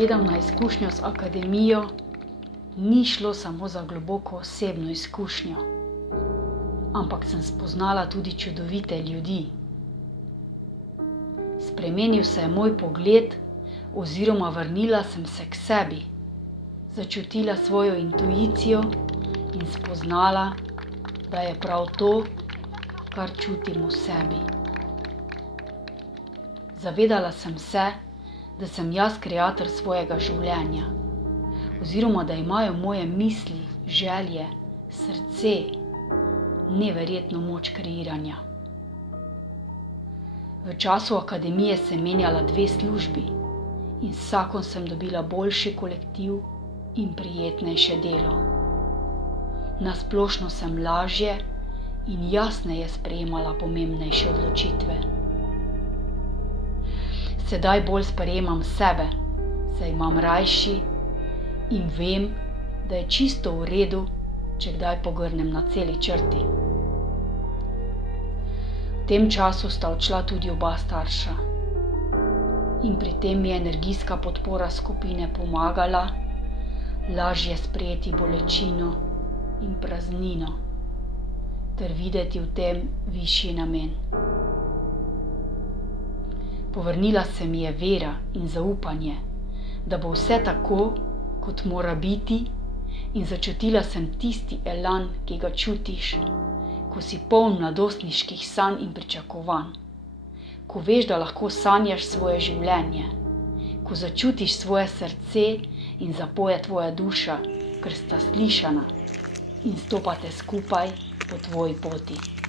gledam na izkušnjo z akademijo, ni šlo samo za globoko osebno izkušnjo, ampak sem spoznala tudi čudovite ljudi. Spremenil se je moj pogled oziroma vrnila sem se k sebi, začutila svojo intuicijo in spoznala, da je prav to, kar čutim v sebi. Zavedala sem se, da sem jaz kreator svojega življenja, oziroma da imajo moje misli, želje, srce neverjetno moč kreiranja. V času akademije sem menjala 2 službi in s vsakom sem dobila boljši kolektiv in prijetnejše delo. Na splošno sem lažje in jasneje sprejemala pomembnejše odločitve. Sedaj bolj sprejemam sebe, saj imam rajši in vem, da je čisto v redu, če kdaj pogrnem na celi črti. V tem času sta odšla tudi oba starša in pri tem mi je energijska podpora skupine pomagala lažje sprejeti bolečino in praznino ter videti v tem višji namen. Povrnila se mi je vera in zaupanje, da bo vse tako, kot mora biti, in začutila sem tisti elan, ki ga čutiš, ko si poln mladostniških sanj in pričakovanj, ko veš, da lahko sanjaš svoje življenje, ko začutiš svoje srce in zapoje tvoja duša, ker sta slišana in stopate skupaj po tvoji poti.